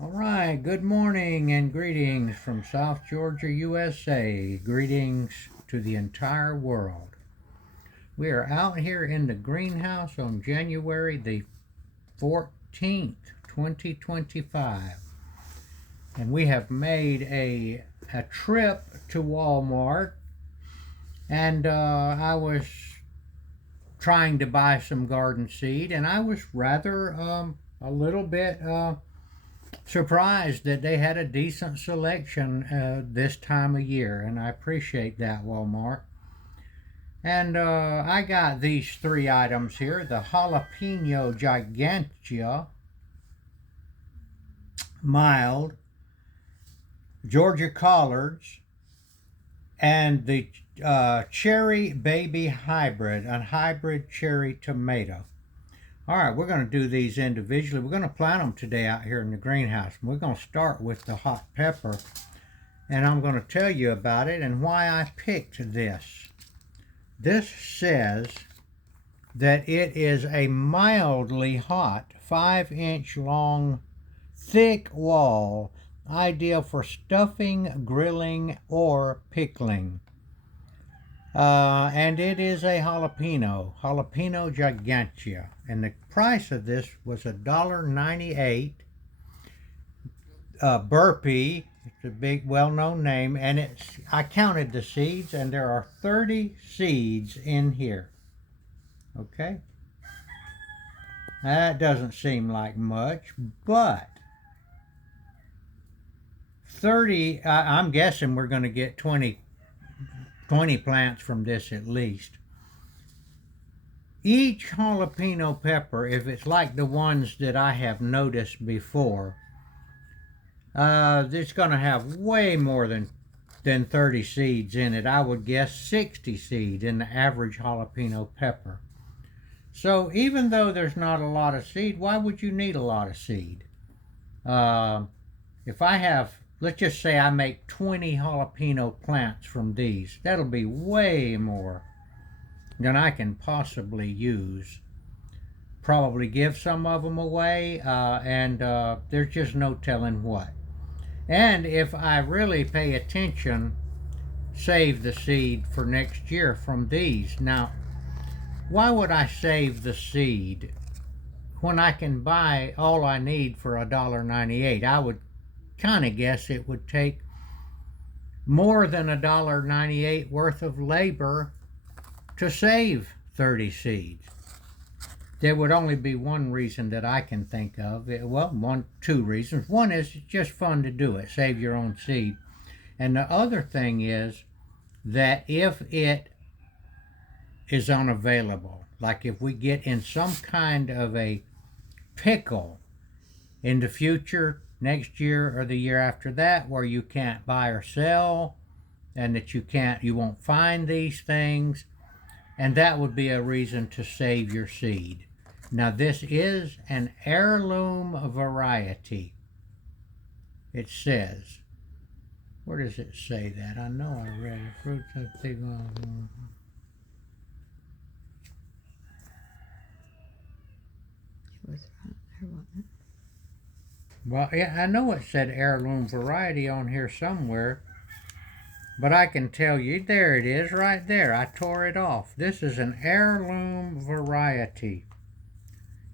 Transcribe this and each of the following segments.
All right, good morning and greetings from South Georgia, USA. Greetings to the entire world. We are out here in the greenhouse on January the 14th, 2025, and we have made a trip to Walmart, and I was trying to buy some garden seed, and I was rather a little bit surprised that they had a decent selection this time of year, and I appreciate that, Walmart. And I got these three items here: the jalapeno gigantea, mild, Georgia collards, and the cherry baby hybrid, a hybrid cherry tomato. All right, we're going to do these individually. We're going to plant them today out here in the greenhouse. We're going to start with the hot pepper, and I'm going to tell you about it and why I picked this. This says that it is a mildly hot, 5-inch long, thick wall, ideal for stuffing, grilling, or pickling. And it is a jalapeno gigantea. And the price of this was $1.98. Burpee, it's a big, well-known name, and I counted the seeds, and there are 30 seeds in here. Okay, that doesn't seem like much, but 30. I'm guessing we're going to get 20 plants from this at least. Each jalapeno pepper, if it's like the ones that I have noticed before, it's going to have way more than 30 seeds in it. I would guess 60 seeds in the average jalapeno pepper. So even though there's not a lot of seed, why would you need a lot of seed? If I have, let's just say I make 20 jalapeno plants from these, that'll be way more than I can possibly use. Probably give some of them away, and there's just no telling what. And if I really pay attention, save the seed for next year from these. Now, why would I save the seed when I can buy all I need for $1.98? I would kind of guess it would take more than $1.98 worth of labor to save 30 seeds. There would only be one reason that I can think of. Well, two reasons. One is it's just fun to do it, save your own seed. And the other thing is that if it is unavailable, like if we get in some kind of a pickle in the future, next year or the year after that, where you can't buy or sell, and that you won't find these things, and that would be a reason to save your seed. Now, this is an heirloom variety. It says, where does it say that? I know I read it. Fruits of big. Well, yeah, I know it said heirloom variety on here somewhere, but I can tell you, there it is right there. I tore it off. This is an heirloom variety.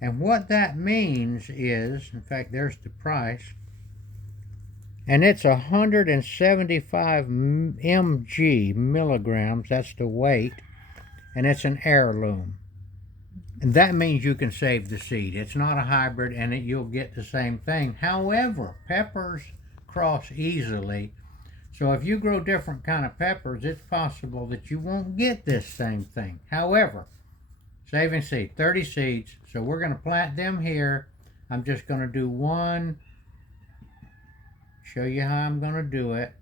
And what that means is, in fact, there's the price, and it's 175 milligrams, that's the weight, and it's an heirloom. And that means you can save the seed. It's not a hybrid, and you'll get the same thing. However, peppers cross easily. So if you grow different kind of peppers, it's possible that you won't get this same thing. However, saving seed, 30 seeds. So we're going to plant them here. I'm just going to do one, show you how I'm going to do it.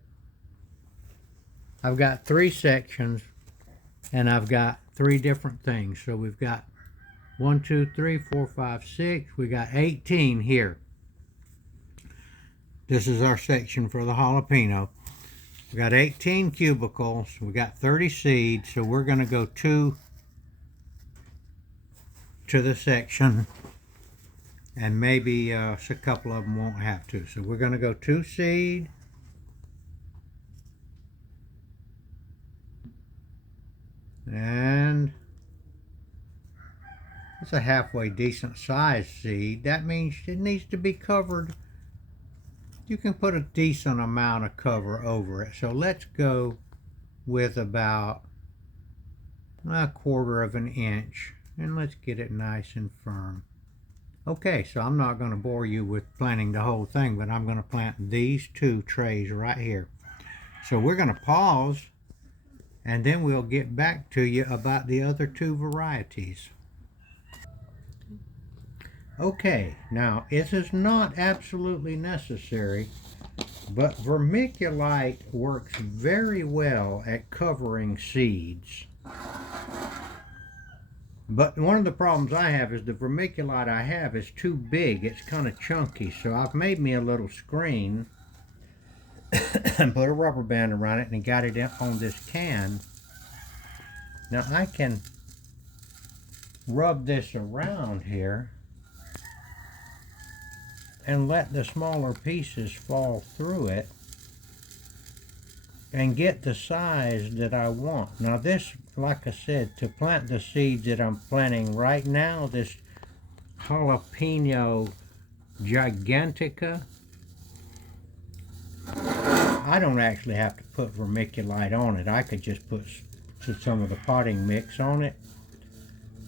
I've got 3 sections, and I've got 3 different things. So we've got 1, 2, 3, 4, 5, 6. We got 18 here. This is our section for the jalapeno. We got 18 cubicles. We got 30 seeds. So we're going to go to the section and maybe a couple of them won't have to. So we're going to go 2 seed. And it's a halfway decent sized seed. That means it needs to be covered. You can put a decent amount of cover over it. So let's go with about 1/4 of an inch, and let's get it nice and firm. Okay, so I'm not going to bore you with planting the whole thing, but I'm going to plant these 2 trays right here. So we're going to pause, and then we'll get back to you about the other 2 varieties. Okay, now this is not absolutely necessary, but vermiculite works very well at covering seeds. But one of the problems I have is the vermiculite I have is too big. It's kind of chunky, so I've made me a little screen and put a rubber band around it and got it on this can. Now I can rub this around here and let the smaller pieces fall through it and get the size that I want. Now this, like I said, to plant the seeds that I'm planting right now, this jalapeno gigantica, I don't actually have to put vermiculite on it. I could just put some of the potting mix on it.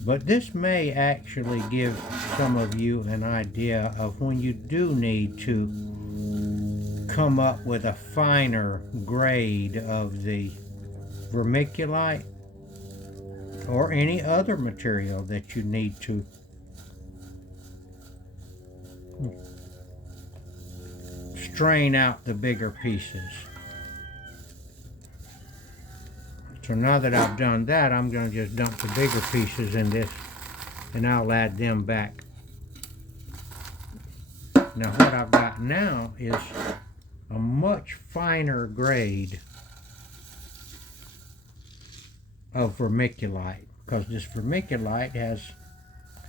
But this may actually give some of you an idea of when you do need to come up with a finer grade of the vermiculite or any other material that you need to strain out the bigger pieces. So now that I've done that, I'm going to just dump the bigger pieces in this, and I'll add them back. Now what I've got now is a much finer grade of vermiculite, because this vermiculite has,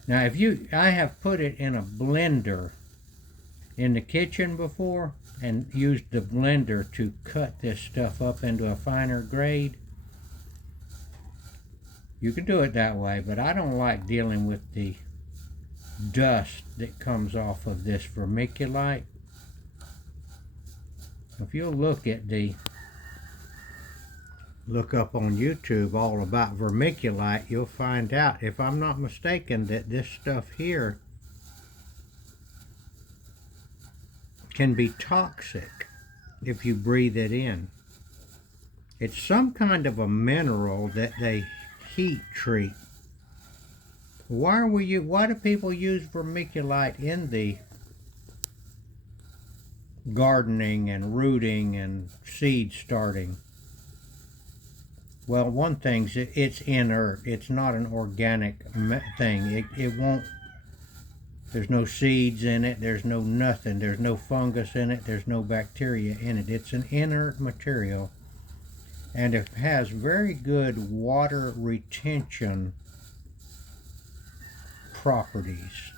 now I have put it in a blender in the kitchen before and used the blender to cut this stuff up into a finer grade. You can do it that way, but I don't like dealing with the dust that comes off of this vermiculite. If you'll look up on YouTube all about vermiculite, you'll find out, if I'm not mistaken, that this stuff here can be toxic if you breathe it in. It's some kind of a mineral that they heat treat. Why do people use vermiculite in the gardening and rooting and seed starting? Well, one thing is it's inert. It's not an organic thing. It won't, there's no seeds in it. There's no nothing. There's no fungus in it. There's no bacteria in it. It's an inert material. And it has very good water retention properties.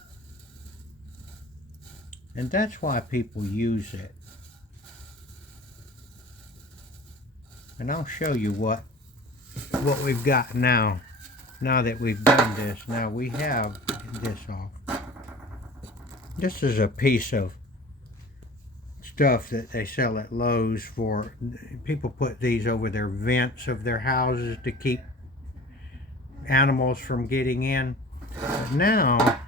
And that's why people use it. And I'll show you what we've got now that we've done this. Now we have this off. This is a piece of stuff that they sell at Lowe's for, people put these over their vents of their houses to keep animals from getting in. But now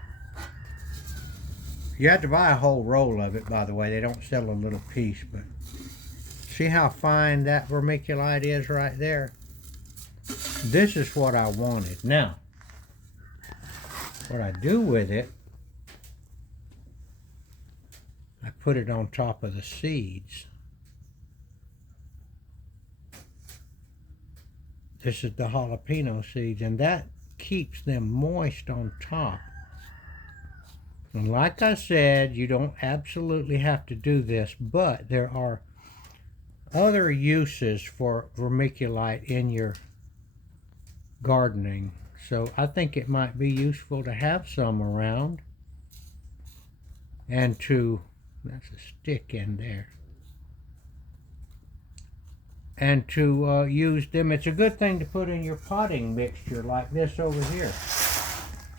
you have to buy a whole roll of it, by the way. They don't sell a little piece, but see how fine that vermiculite is right there? This is what I wanted. Now what I do with it, I put it on top of the seeds. This is the jalapeno seeds, and that keeps them moist on top. And like I said, you don't absolutely have to do this, but there are other uses for vermiculite in your gardening. So I think it might be useful to have some around. and to, that's a stick in there, and to use them. It's a good thing to put in your potting mixture like this over here.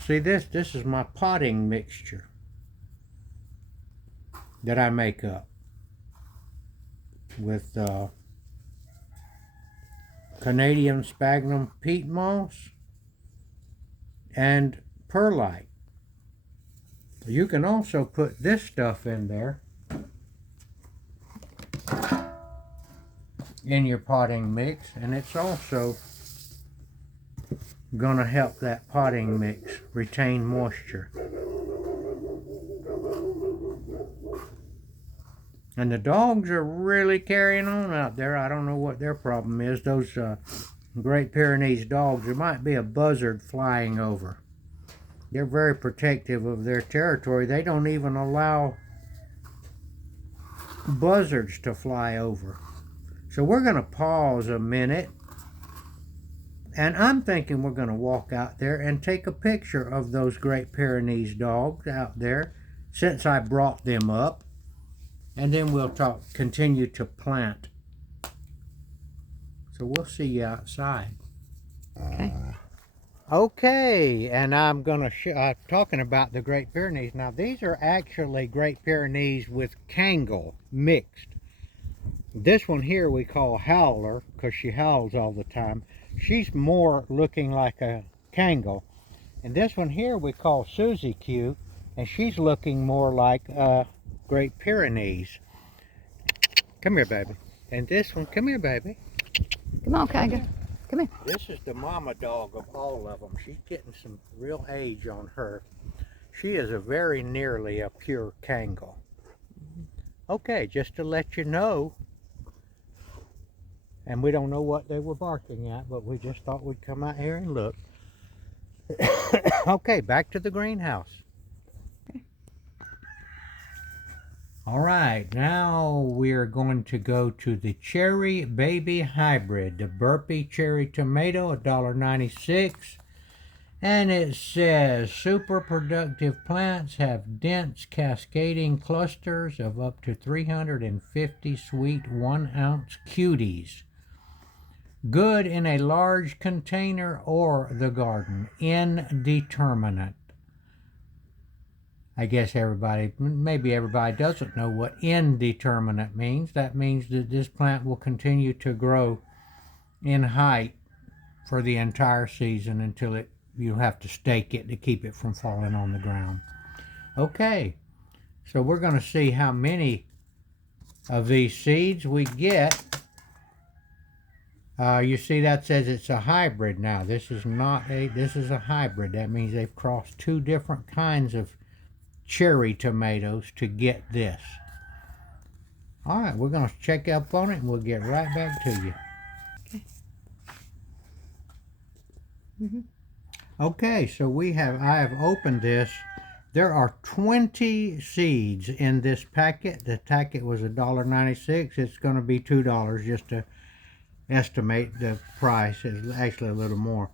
See this? This is my potting mixture that I make up with Canadian sphagnum peat moss and perlite. You can also put this stuff in there in your potting mix, and it's also gonna help that potting mix retain moisture. And the dogs are really carrying on out there. I don't know what their problem is. Those Great Pyrenees dogs, there might be a buzzard flying over. They're very protective of their territory. They don't even allow buzzards to fly over. So we're going to pause a minute, and I'm thinking we're going to walk out there and take a picture of those Great Pyrenees dogs out there since I brought them up, and then we'll continue to plant. So we'll see you outside. Okay. Okay, and I'm going to talking about the Great Pyrenees. Now these are actually Great Pyrenees with Kangal mixed. This one here we call Howler because she howls all the time. She's more looking like a Kangal. And this one here we call Susie Q, and she's looking more like a Great Pyrenees. Come here, baby. And this one, come here, baby. Come on, Kanga. Come here. This is the mama dog of all of them. She's getting some real age on her. She is a very nearly a pure Kangal. Okay, just to let you know, and we don't know what they were barking at, but we just thought we'd come out here and look. Okay, back to the greenhouse. All right, now we're going to go to the Cherry Baby Hybrid, the Burpee Cherry Tomato, $1.96. And it says, super productive plants have dense cascading clusters of up to 350 sweet 1-ounce cuties. Good in a large container or the garden. Indeterminate. I guess maybe everybody doesn't know what indeterminate means. That means that this plant will continue to grow in height for the entire season until you have to stake it to keep it from falling on the ground. Okay, so we're going to see how many of these seeds we get. You see that says it's a hybrid now. This is a hybrid. That means they've crossed two different kinds of cherry tomatoes to get this. All right, we're going to check up on it and we'll get right back to you. Okay. Okay, so I have opened this. There are 20 seeds in this packet. The packet was $1.96. It's going to be $2 just to estimate the price. It's actually a little more.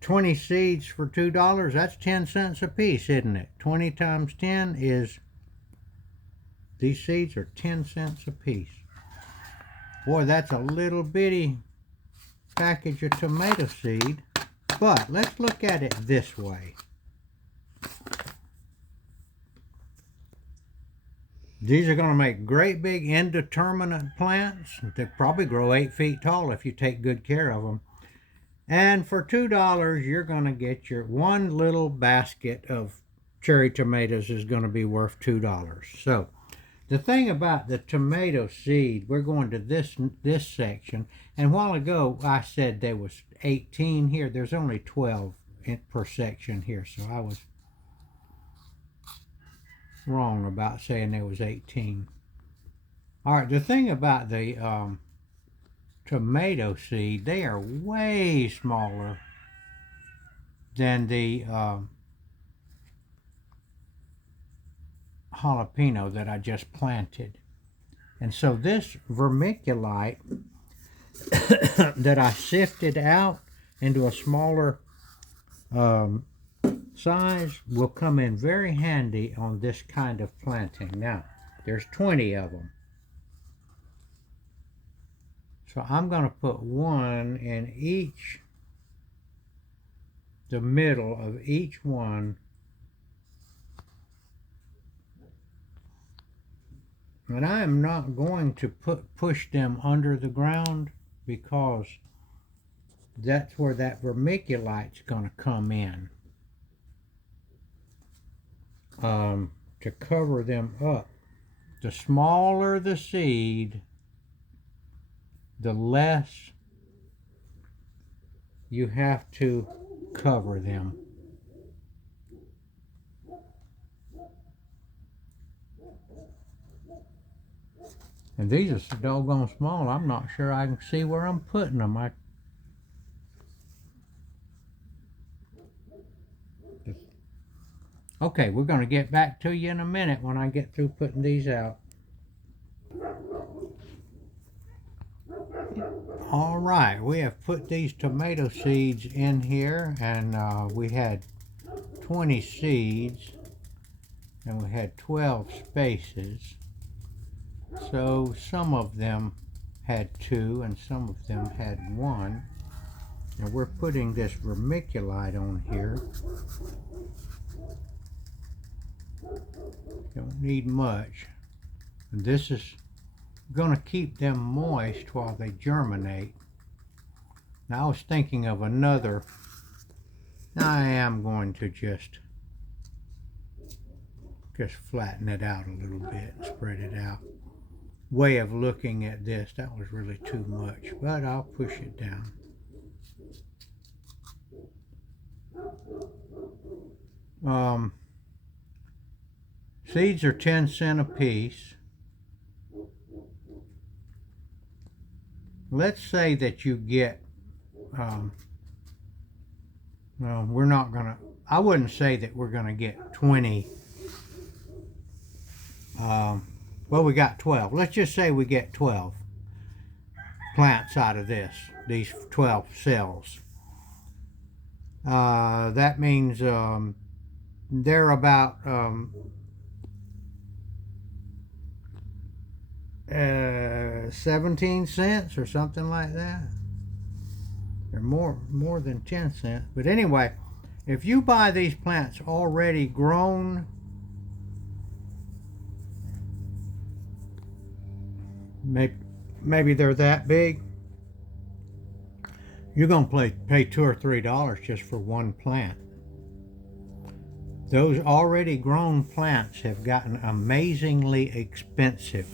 20 seeds for $2, that's 10 cents a piece, isn't it? 20 times 10 is, these seeds are 10 cents a piece. Boy, that's a little bitty package of tomato seed, but let's look at it this way. These are going to make great big indeterminate plants. They probably grow 8 feet tall if you take good care of them. And for $2, you're going to get your one little basket of cherry tomatoes is going to be worth $2. So the thing about the tomato seed, we're going to this section. And a while ago, I said there was 18 here. There's only 12 per section here. So I was wrong about saying there was 18. All right, the thing about the tomato seed, they are way smaller than the jalapeno that I just planted. And so this vermiculite that I sifted out into a smaller size will come in very handy on this kind of planting. Now, there's 20 of them. So I'm going to put one in each, the middle of each one. And I am not going to push them under the ground because that's where that vermiculite's going to come in to cover them up. The smaller the seed, the less you have to cover them. And these are so doggone small, I'm not sure I can see where I'm putting them. Okay, we're going to get back to you in a minute when I get through putting these out. All right, we have put these tomato seeds in here, and we had 20 seeds, and we had 12 spaces. So some of them had 2 and some of them had 1. And we're putting this vermiculite on here. Don't need much. And this is going to keep them moist while they germinate. Now I was thinking of another. I am going to just flatten it out a little bit and spread it out. Way of looking at this, that was really too much, but I'll push it down. Seeds are 10 cents a piece. Let's say that you get, well, we're not gonna, I wouldn't say that we're gonna get 20, well, we got 12. Let's just say we get 12 plants out of this, these 12 cells. That means they're about 17 cents or something like that. They're more than 10 cents. But anyway, if you buy these plants already grown, maybe they're that big, you're going to pay $2 or $3 just for one plant. Those already grown plants have gotten amazingly expensive.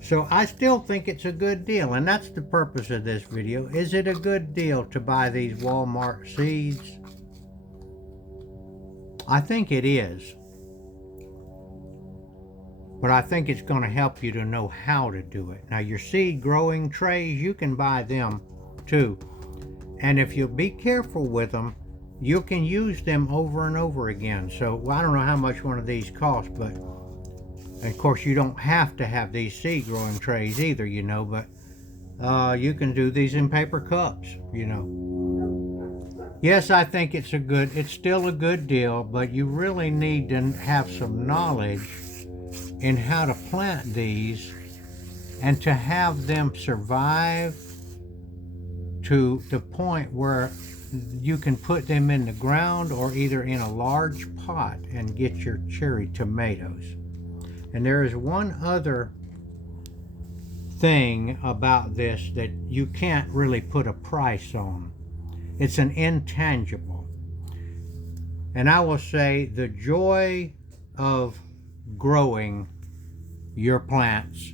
So I still think it's a good deal, and that's the purpose of this video. Is it a good deal to buy these Walmart seeds? I think it is. But I think it's going to help you to know how to do it. Now, your seed growing trays, you can buy them too. And if you'll be careful with them, you can use them over and over again. So I don't know how much one of these costs, but of course you don't have to have these seed growing trays either, you know, but you can do these in paper cups, you know. Yes, I think it's still a good deal, but you really need to have some knowledge in how to plant these and to have them survive to the point where you can put them in the ground or either in a large pot and get your cherry tomatoes. And there is one other thing about this that you can't really put a price on. It's an intangible. And I will say the joy of growing your plants.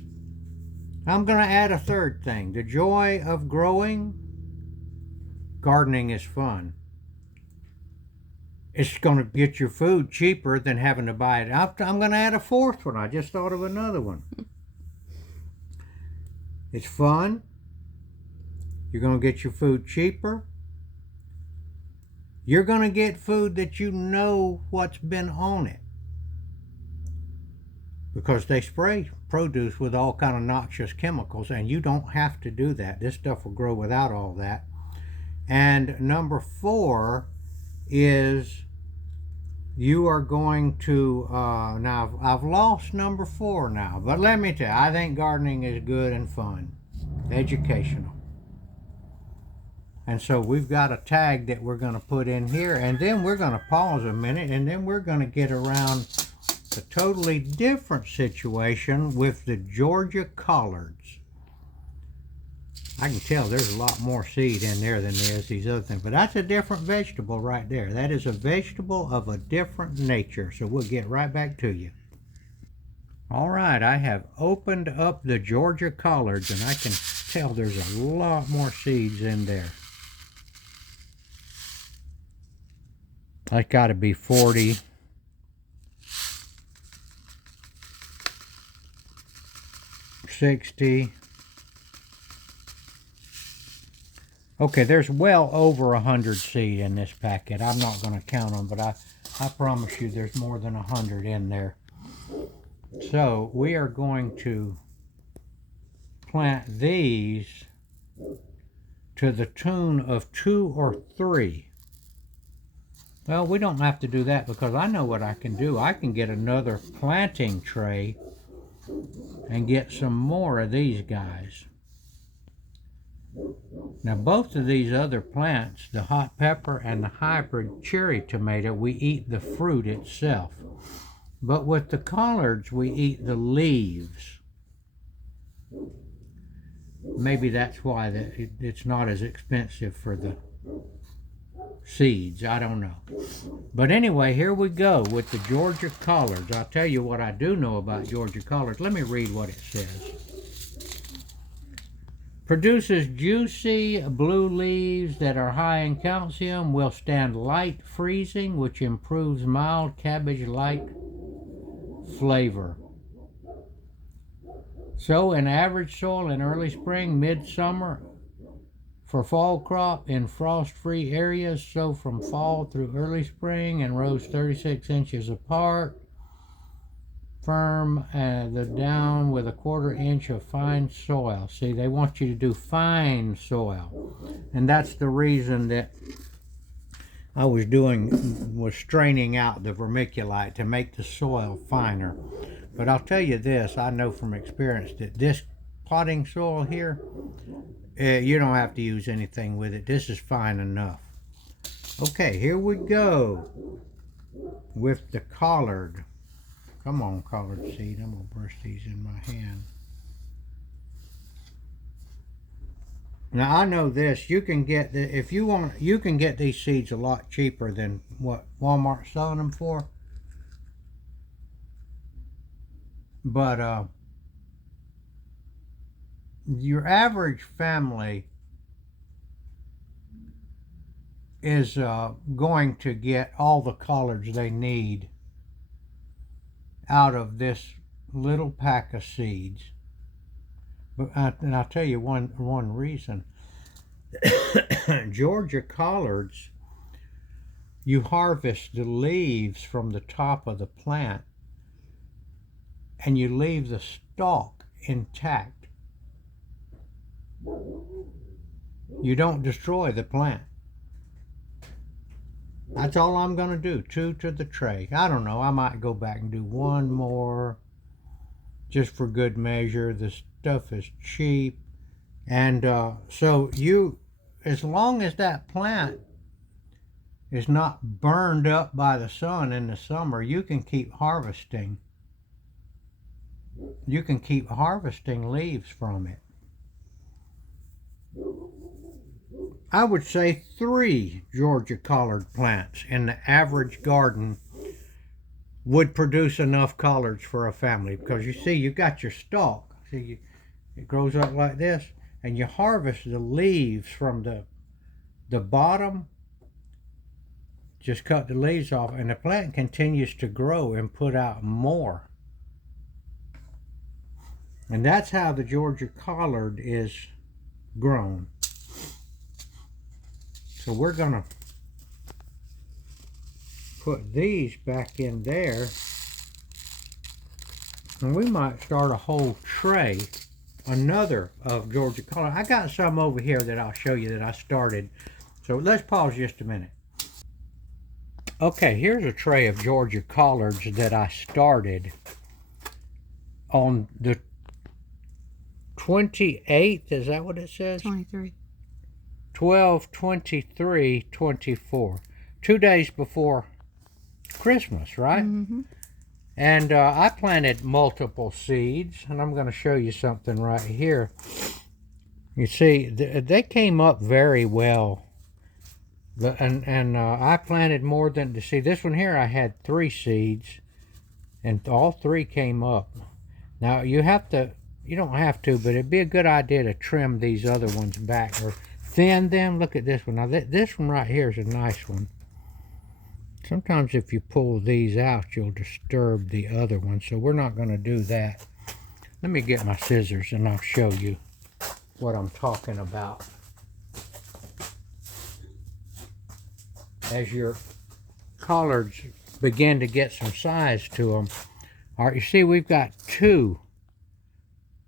I'm going to add a third thing. The joy of growing. Gardening is fun. It's going to get your food cheaper than having to buy it. I'm going to add a fourth one. I just thought of another one. It's fun. You're going to get your food cheaper. You're going to get food that you know what's been on it. Because they spray produce with all kind of noxious chemicals, and you don't have to do that. This stuff will grow without all that. And number 4 is you are going to, now I've lost number 4 now, but let me tell you, I think gardening is good and fun, educational. And so we've got a tag that we're going to put in here, and then we're going to pause a minute, and then we're going to get around a totally different situation with the Georgia collards. I can tell there's a lot more seed in there than there is these other things, but that's a different vegetable right there. That is a vegetable of a different nature, so we'll get right back to you. All right, I have opened up the Georgia collards, and I can tell there's a lot more seeds in there. That's got to be 40. $60. Okay, there's well over 100 seed in this packet. I'm not going to count them, but I promise you there's more than 100 in there. So we are going to plant these to the tune of 2 or 3. Well, we don't have to do that because I know what I can do. I can get another planting tray and get some more of these guys. Now both of these other plants, the hot pepper and the hybrid cherry tomato, we eat the fruit itself. But with the collards, we eat the leaves. Maybe that's why it's not as expensive for the seeds. I don't know. But anyway, here we go with the Georgia collards. I'll tell you what I do know about Georgia collards. Let me read what it says. Produces juicy blue leaves that are high in calcium, will stand light freezing, which improves mild cabbage-like flavor. Sow in average soil in early spring, midsummer. For fall crop in frost-free areas, sow from fall through early spring in rows 36 inches apart. Firm the down with 1/4 inch of fine soil. See, they want you to do fine soil, and that's the reason that I was straining out the vermiculite to make the soil finer. But I'll tell you this, I know from experience that this potting soil here, you don't have to use anything with it. This is fine enough. Okay, here we go with the collard. Come on, collard seed. I'm going to brush these in my hand. Now, I know this. You can get, if you want, you can get these seeds a lot cheaper than what Walmart's selling them for. But your average family is going to get all the collards they need out of this little pack of seeds. But and I'll tell you one reason. Georgia collards, you harvest the leaves from the top of the plant and you leave the stalk intact. You don't destroy the plant. That's all I'm going to do, 2 to the tray. I don't know, I might go back and do 1 more just for good measure. The stuff is cheap. And so as long as that plant is not burned up by the sun in the summer, you can keep harvesting. You can keep harvesting leaves from it. I would say 3 Georgia collard plants in the average garden would produce enough collards for a family, because you see, you got your stalk. See, it grows up like this, and you harvest the leaves from the bottom. Just cut the leaves off, and the plant continues to grow and put out more. And that's how the Georgia collard is grown. So we're going to put these back in there, and we might start a whole tray, another of Georgia collard. I got some over here that I'll show you that I started. So let's pause just a minute. Okay, here's a tray of Georgia collards that I started on the 28th. Is that what it says? 23. 12/23/24. 2 days before Christmas, right? Mm-hmm. And I planted multiple seeds, and I'm going to show you something right here. You see, they came up very well. And I planted more than, see, this one here I had 3 seeds, and all 3 came up. Now you don't have to, but it'd be a good idea to trim these other ones back or thin them. Look at this one. Now this one right here is a nice one. Sometimes if you pull these out, you'll disturb the other one, so we're not going to do that. Let me get my scissors and I'll show you what I'm talking about. As your collards begin to get some size to them. All right, you see we've got 2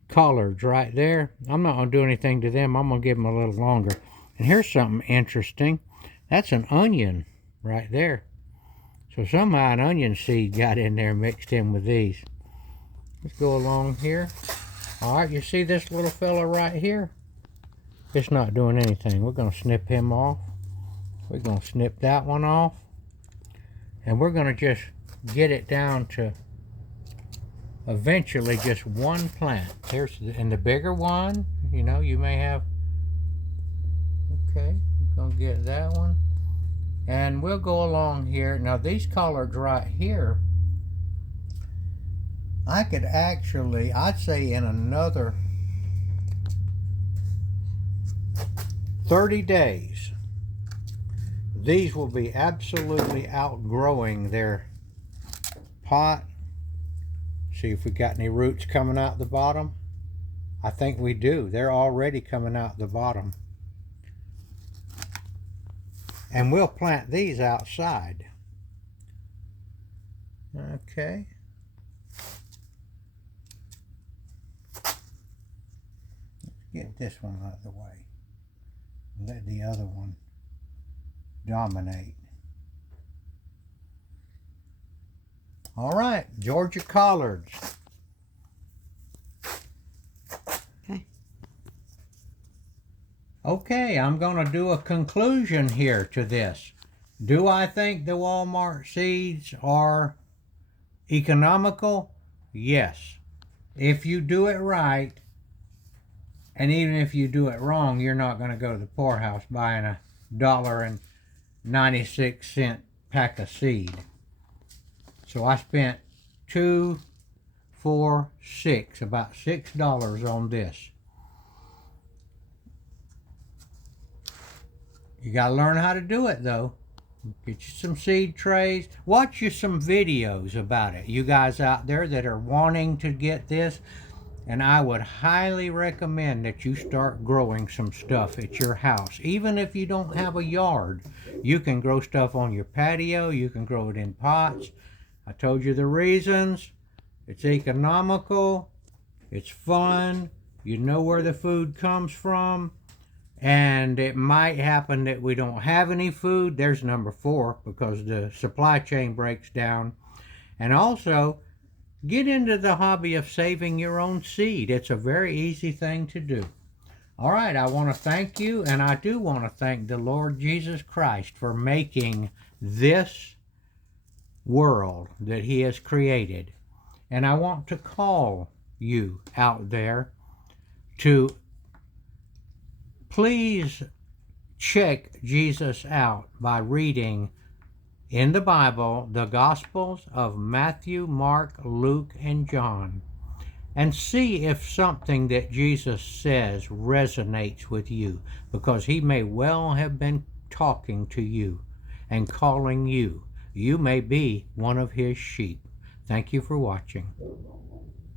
collards right there. I'm not going to do anything to them. I'm going to give them a little longer. And here's something interesting. That's an onion right there. So somehow an onion seed got in there mixed in with these. Let's go along here. All right, you see this little fella right here? It's not doing anything. We're going to snip him off. We're going to snip that one off. And we're going to just get it down to eventually just 1 plant. Here's the bigger one, you know, you may have. Okay, I'm going to get that one. And we'll go along here. Now these collards right here, I could actually, I'd say in another 30 days, these will be absolutely outgrowing their pot. See if we got any roots coming out the bottom. I think we do. They're already coming out the bottom. And we'll plant these outside. Okay. Let's get this one out of the way. Let the other one dominate. All right, Georgia collards. Okay. Okay, I'm going to do a conclusion here to this. Do I think the Walmart seeds are economical? Yes. If you do it right, and even if you do it wrong, you're not going to go to the poorhouse buying $1.96 pack of seed. So I spent $2, $4, $6, about $6 on this. You got to learn how to do it though. Get you some seed trays. Watch you some videos about it. You guys out there that are wanting to get this, and I would highly recommend that you start growing some stuff at your house. Even if you don't have a yard, you can grow stuff on your patio. You can grow it in pots. I told you the reasons. It's economical. It's fun. You know where the food comes from. And it might happen that we don't have any food. There's number 4, because the supply chain breaks down. And also, get into the hobby of saving your own seed. It's a very easy thing to do. All right, I want to thank you, and I do want to thank the Lord Jesus Christ for making this world that He has created. And I want to call you out there to please check Jesus out by reading in the Bible the Gospels of Matthew, Mark, Luke, and John, and see if something that Jesus says resonates with you, because He may well have been talking to you and calling you. You may be one of His sheep. Thank you for watching.